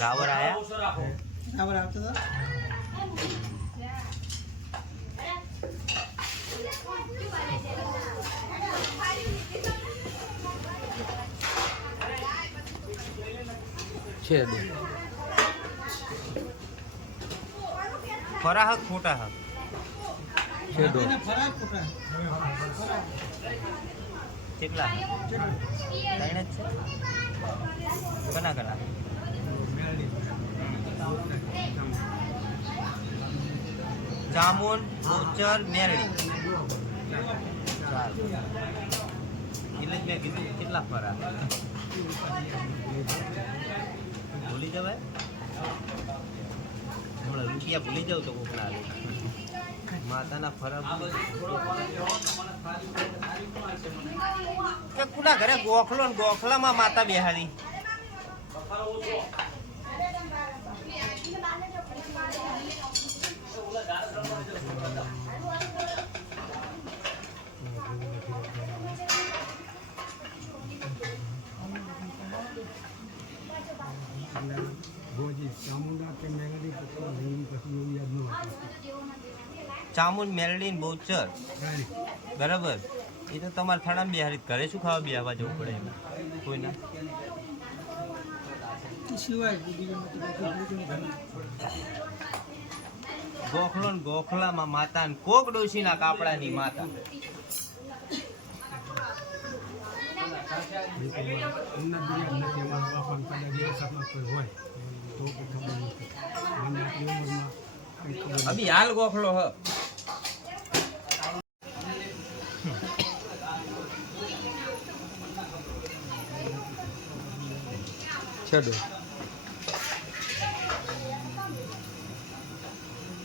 रावर आया रावर आता था फरा हक खोटा हक छेदो फराक खोटा કેટલા ત્રણ જ છે કના કના જામુન ગોચર મેરડી એટલે જ મેં કીધું કેટલા ફરા ભૂલી જવાય હમણાં રૂપિયા ભૂલી જાવ તો કોક ના માતાના ફરા કુના ઘરે ગોખલો ને ગોખલામાં માતા બેહારી ચામુન મેરડી બહુચર બરાબર એ તો તમારે થાળામાં બિહારી ઘરે શું ખાવા બિહાવા જવું પડે કોઈના ગોખલો ને ગોખલામાં માતા ને કોક ડોશીના કાપડાની માતા अभी हाल गोखलो है छेदो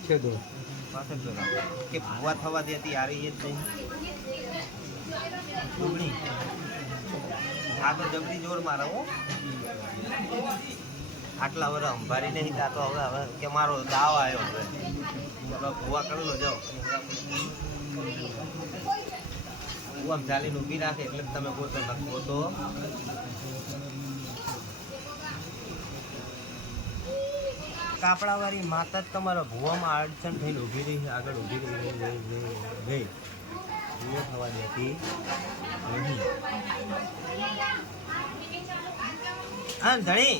छेदो पाछળ જો કે ભૂવા થવા દેતી આરી એ જ નહીં આ તો જબરી જોર મારો હો આટલા વર અંભારી નહીં તા તો હવે કે મારો દાવ આવ્યો હવે ભૂવા કરી લો જાઓ ભૂવા ચાલીને ઊભી રાખે એટલે તમે ગોતો લખો તો કાપડાવાળી માતા જ તમારા ભૂવામાં અડચણ થઈને ઊભી રહી આગળ ઊભી ગઈ ભૂવો થવા દેતી નહીં હા ધણી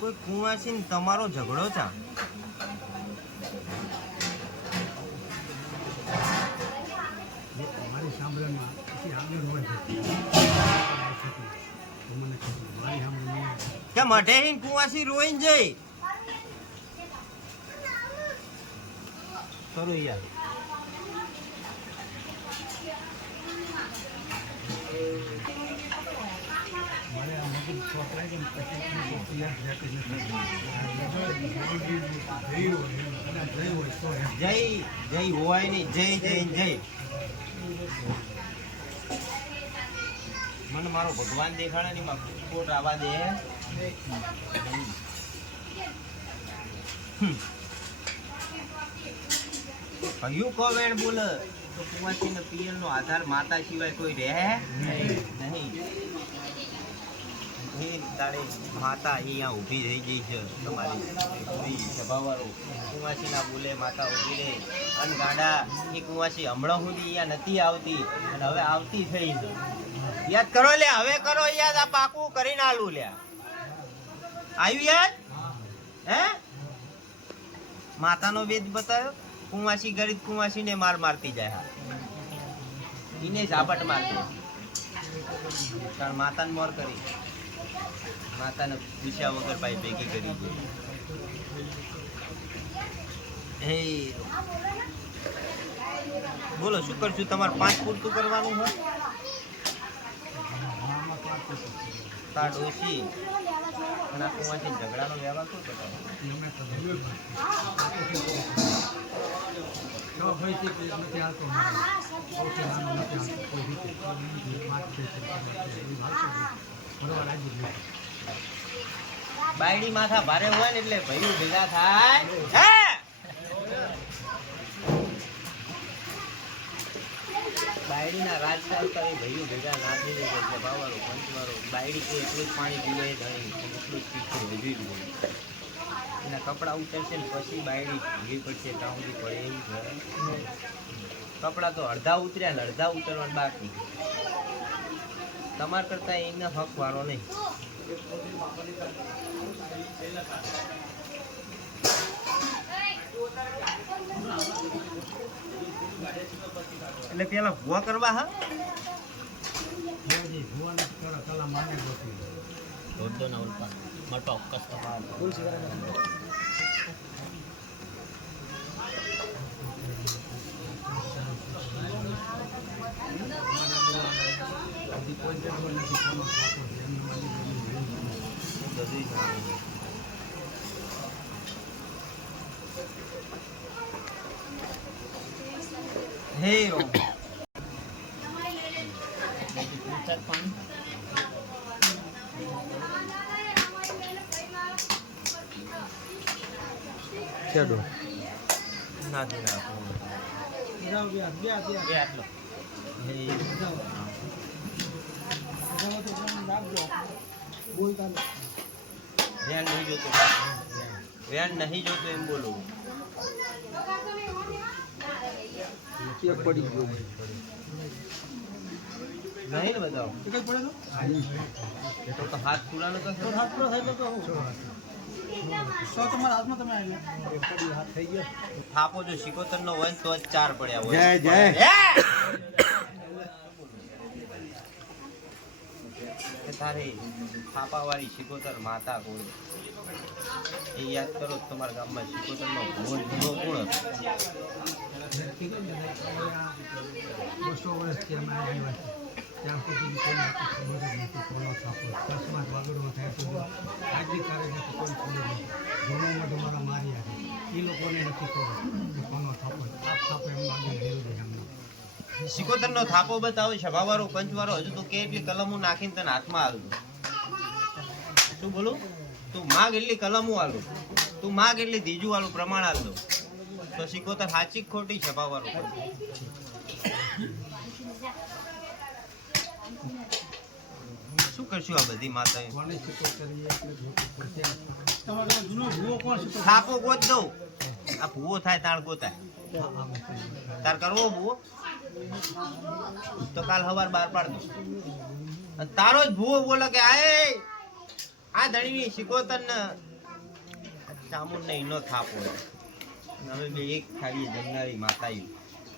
કોઈ કુંવાસી ને તમારો ઝઘડો ચા કે મઢે કુંવાસી રોઈને જઈ કરો યાર જય જય હોય નહીં જય જય જય મને મારો ભગવાન દેખાડે ને કોટ આવા દે કયું કો વેણ બોલ તો કુંવાસી ને પિયર નો આધાર માતા સિવાય કોઈ રહે નહીં તારે માતા અહીંયા ઊભી રહી ગઈ છે તમારી સભાવાળો કુંવાસી ના બોલે માતા ઊભી રહે અને ગાડા એ કુંવાસી હમણાં સુધી અહીંયા નથી આવતી અને હવે આવતી થઈ છે યાદ કરો લે હવે કરો યાદ આ પાકું કરીને આલું લે આવ્યું યાદ હે માતાનો વેદ બતાવ્યો કુંવાસી ગરીબ કુંવાસી ને મારતી જાય એને ઝાપટ મારતી કારણ માતાને મોર કરી માતાને પૂછ્યા વગર ભાઈ ભેગી કરી હે બોલો શું કરશું તમારે 5 પૂરતું કરવાનું હોય તાર ડોશી અને આ કુંવાસી ઝઘડાનો વ્યવહાર શું કરવાનો બાયડી માથા ભારે હોય ને એટલે ભાઈઓ ભેગા થાય બાયડીના રાજ ચાલતા એ ભાઈઓ ભેગા ના થઈ જાય છે ભાવારો પંચવારો બાયડી કે એટલું જ પાણી પીવે ધણી એટલું જ પીછું હજુ જ બોલે એના કપડાં ઉતરશે ને પછી બાયડી ભીગી પડશે ત્યાં સુધી પડે એવું છે કપડાં તો અડધા ઉતર્યા ને અડધા ઉતરવાનું બાકી તમારા કરતા એને હક વાળો નહીં એટલે પેલા ભૂવા કરવા હા હે રો છેડો નાથી નાખો જાઓ બે આટલો હે વ્યાન નહીં જોતો વ્યાન નહીં જોતો એમ બોલું પડી ગયો નહીં ને બતાવો એક જ પડે તો હાથ પૂરાનો તો તો હાથ પૂરો થાય તો હું સો તમારા હાથમાં તમે આવી હાથ થઈ ગયો થાપો જો શિકોતર નો હોય ને તો જ 4 પડ્યા હોય જય જય તારી થાપાવાળી શિકોતર માતા કોણ એ યાદ કરો તમારા ગામમાં શિકોતર નો ભોળ જૂનો કોણ હતો 200 વર્ષથી અમે આવ્યા છીએ ત્યાં સુધી કોઈ ખબર જ નથી કોનો થાપો દસમાં વાગડો થાય તો આજની તારીખે કોઈ ખબર નથી ઘણોમાં તમારા માર્યા છે એ લોકોને નથી ખબર કે કોનો થાપો આ થાપો એમ આગળ ગયેલો છે એમને શિકોતર નો થાપો બતાવો સભાવાળો પંચવાળો હજુ તો કેટલી કલમો નાખીને તને હાથમાં આલું શું બોલું તું માગ એટલી કલમો આલું તું માગ એટલી ધીજુ વાળું પ્રમાણ આલું તો શિકોતર સાચી ખોટી સભાવાળો શું કરશું આ બધી માતા કોને શીખો કરીએ એટલે તમારો જૂનો ભૂવો કોણ શીખો થાપો ગોત દઉં આ ભૂવો થાય તાણ ગોતાય તાર કરવો ભૂવો તો કાલ સવાર 12 પાડ દો અને તારો જ ભૂવો બોલે કે આ ધણીની શિકોતર ને ચામુંડ ને ઈનો થાપો હવે બે એક થાળી જમનારી માતા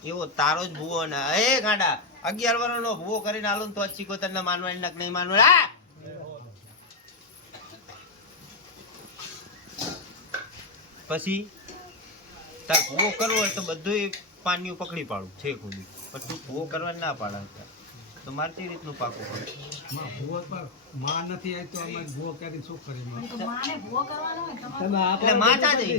એવો તારો જ ભૂવો ને ગાંડા 11 વર્ષનો ભૂવો કરીને આલું તો જ શિકોતર ને માનવાની નક નહીં માનવા પછી તાર ભૂવો કરવો હોય તો બધું પાણીઓ પકડી પાડું છે ખુદી પણ તું ભૂવો કરવા ના પાડા તો મારે તે રીતનું પાકું પડે ભૂવો પર માં નથી આવી તો અમે ભૂવો ક્યાંથી શું કરી એટલે માતા જઈ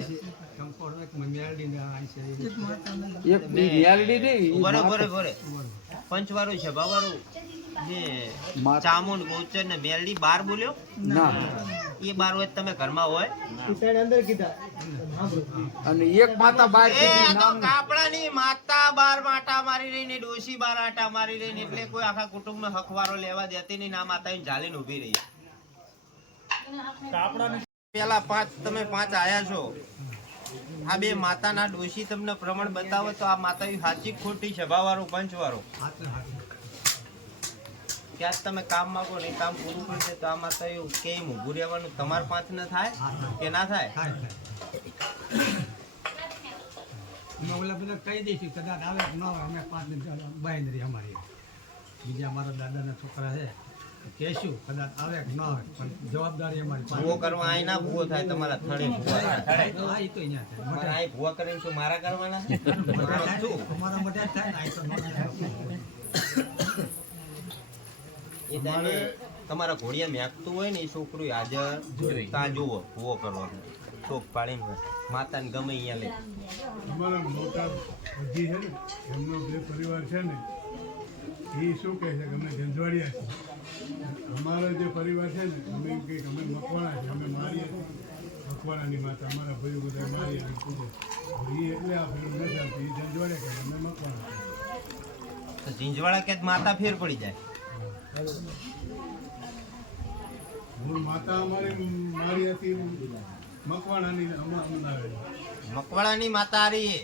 એક રિયાલિટી નહીં બરોબર પંચવાળું છે ભાવાળું જે ચામુંડ ગૌચર ને મેરડી 12 બોલ્યો ના એ 12 હોય તમે ઘરમાં હોય અંદર કીધા અને એક માતા બહાર એ તો કાપડાની માતા 12 આટા મારી રહી ને ડોશી 12 આટા મારી રહી ને એટલે કોઈ આખા કુટુંબનો હકવારો લેવા દેતી નહીં ના માતા ઝાલીને ઊભી રહી પેલા 5 તમે 5 આયા છો આ બે માતાના ડોશી તમને પ્રમાણ બતાવો તો આ માતા સાચી ખોટી સભાવાળો પંચવાળો ક્યાંક તમે કામ માંગો નહીં કામ પૂરું કરશે તો આ માતા એવું કેમ ઊભું રહેવાનું તમારે 5 ન થાય કે ના થાય ઓલા બધા કહી દઈશું કદાચ આવે ન આવે અમે 5 દિન બાંધરી અમારી બીજા અમારા દાદાના છોકરા છે કહેશું કદાચ આવે કે ન આવે પણ જવાબદારી અમારી ભૂવો કરવા અહીં ના ભૂવો થાય તમારા થડે ભૂવા થાય હા એ તો અહીંયા થાય મારા અહીં ભૂવા કરીને શું મારા કરવાના શું અમારા મોટા થાય ને આ તો ન થાય એ દાડે તમારા ઘોડિયા મેકતું હોય ને એ છોકરું હાજર ત્યાં જુઓ ભૂવો કરવાનો ચોક પાડીને માતાને ગમે અહીંયા લે અમારા મોટા હજી છે ને એમનો જે પરિવાર છે ને એ શું કહે છે કે અમે ઝંઝવાડિયા છીએ અમારો જે પરિવાર છે ને અમે એમ કંઈક અમે મકવાણા છે અમે મારીએ છીએ મકવાણાની માતા અમારા ભાઈઓ બધા મારીએ અને પૂજે એ એટલે આ ફેર નથી આવતી એ ઝંઝવાડિયા કે અમે મકવાણા છીએ તો ઝીંઝવાડા કે માતા ફેર પડી જાય. મૂળ માતા મારી હતી મકવાણાની અમદાવાદ. મકવાડાની માતા આ રહી,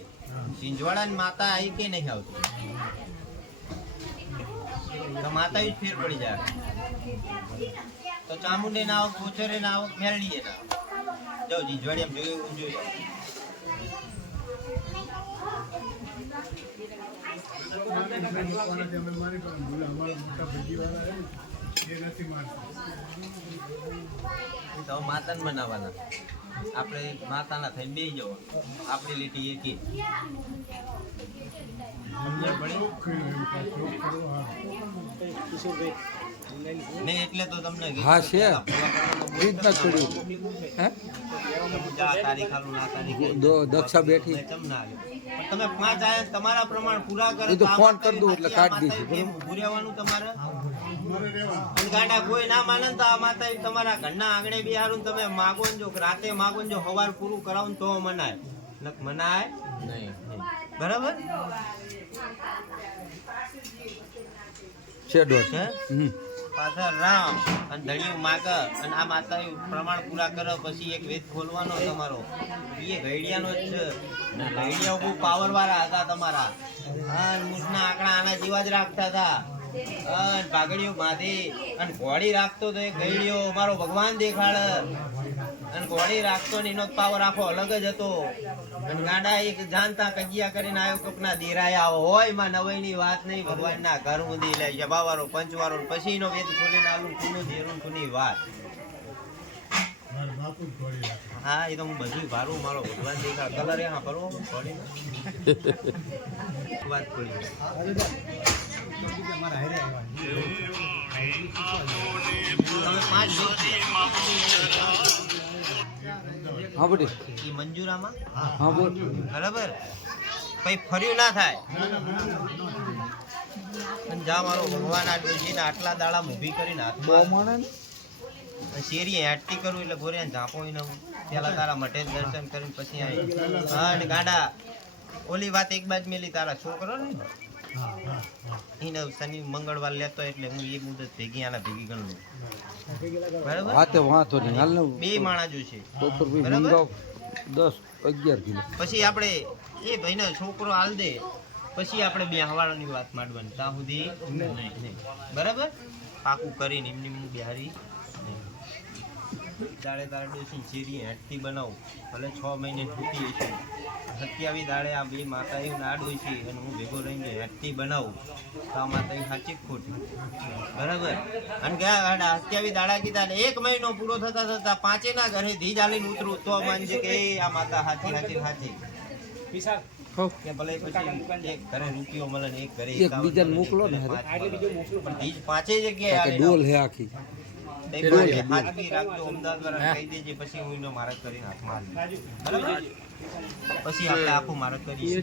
ઝીંઝવાડાની માતા આવી કે નહીં આવતી, તો માતા જ ફેર પડી જાય. તો ચામુંડે ના આવક, બોચરે ના આવક, મેરડીએ ના આવક. જાઓ ઝીંઝવાડિયામાં જોયું એવું જોઈએ. મકવાણાથી અમે મારી પણ બોલે અમારા મોટા ભજીવાળા છે ને એ નથી મારતા. તો માતાને બનાવવાના, આપણે માતાના થઈને બે જવા, આપણી લીટી એકી. સમજણ પડી? ચોક કર્યો એમ કે ચોક કરવો હા. નહીં એટલે તો તમને કીધું હા, કે છે. પેલા પૂરા કરવાનો બોલ રીતના કરતા કર્યું. હે આ તારીખ આલું, આ તારીખ આલું. દક્ષા બેઠી. મેં ચમ ના આવ્યું. પણ તમે 5 આયા તમારા પ્રમાણ પૂરા કરો એ તો તો આ ફોન માતાએ કરી દઉં એટલે બાકી આ કાઢી માતાએ દઈશું, કેમ ઊભું રહેવાનું તમારે? અમારે રહેવાનું. અને ગાંડા કોઈ ના માને ને તો આ માતાએ તમારા ઘરના આંગણે બિહારું ને તમે માગો ને જો રાતે માગો ને જો સવાર પૂરું કરાવો ને તો મનાય, નક મનાય નહીં. બરાબર છે દોઢ. છે? હમ. પાછા રામ અને ધણિયું માગે અને આ માતા પ્રમાણ પૂરા કરે પછી એક વેદ ખોલવાનો તમારો, એ ઘડિયાનો જ છે. અને ઘડિયાઓ બહુ પાવર વાળા હતા તમારા. અને મૂઠના આંકડા આના જેવા જ રાખતા હતા. અને પાઘડીઓ બાંધી અને ઘોડી રાખતો તો એ ઘડિયો મારો ભગવાન દેખાડે. અને ઘોડી રાખતો ને એનો પાવર આખો અલગ જ હતો. અને ગાડા એક જાણતા કજિયા કરીને આવ્યો કોકના દેરાયા હોય માં નવાઈની વાત નહીં, ભગવાનના ઘર ઊંધી લે જબાવાળો પંચવાળો પછી એનો વેદ ખોલીને આલું કુનું ધેરું કુની વાત. મારા બાપુ જ ઘોડી રાખે. હા એ તો હું બધું ભારું મારો ભગવાન દેખાડ કલર એમાં કરવો ઘોડીનો. વાત ખોલી અમારા હારે આવ્યા. તમે 5 હા બધી. એ મંજુરામાં હા બોલ. બરાબર કઈ ફર્યું ના થાય. અને જા મારો ભગવાન આ ડોશીને આટલા દાડા ઊભી કરીને બહુ હાથમાં માણે ને. શેરીએ હેઠતી કરું એટલે ગોરિયાને ઝાંપો એને હું પેલા તારા મઠે જ દર્શન કરીને પછી આવી. હા અને ગાડા ઓલી વાત એક બાજ મેલી તારા છોકરો ને એને શનિ મંગળવાર લેતો એટલે હું એ મુદત ભેગી આના ભેગી ગણ લઉં. બરાબર હા તે વાંધો નહીં. હાલ ને બે માણા જોશે. બપોર પછી બરાબર? મંગાવ 10-11 કિલો. પછી આપણે એ ભાઈને છોકરો હાલ દે પછી આપણે બે હવાળાની વાત માંડવાની ત્યાં સુધી નહીં. બરાબર પાકું કરીને એમની હું બિહારી દાડે દાડે ડોસી શેરી હેઠથી બનાવું ભલે 6 મહિને છૂટી હશે 27 દાડે આ બે માતા એવું નાડ હોય છે અને હું ભેગો રહીને હેઠથી બનાવું તો આ માતા સાચી જ ખોટી. બરાબર અને ગયા ગાડા 27 દાડા કીધા ને 1 મહિનો પૂરો થતા થતા પાંચેના ઘરે ધી ચાલીને ઉતરું તો માનજે કે એ આ માતા સાચી હોવ. કે ભલે પછી એક ઘરે રૂપિયો મળે ને એક ઘરે એક બીજાને મોકલો ને હારે. પણ ધી પાંચે જગ્યાએ કે આલે ડોલ હે આખી. હાથથી રાખજો અમદાવાદ વાળા કહી દેજે પછી હું એનો મારક કરીને હાથમાં આલી. બરાબર પછી આપણે આખું મારક કરીએ.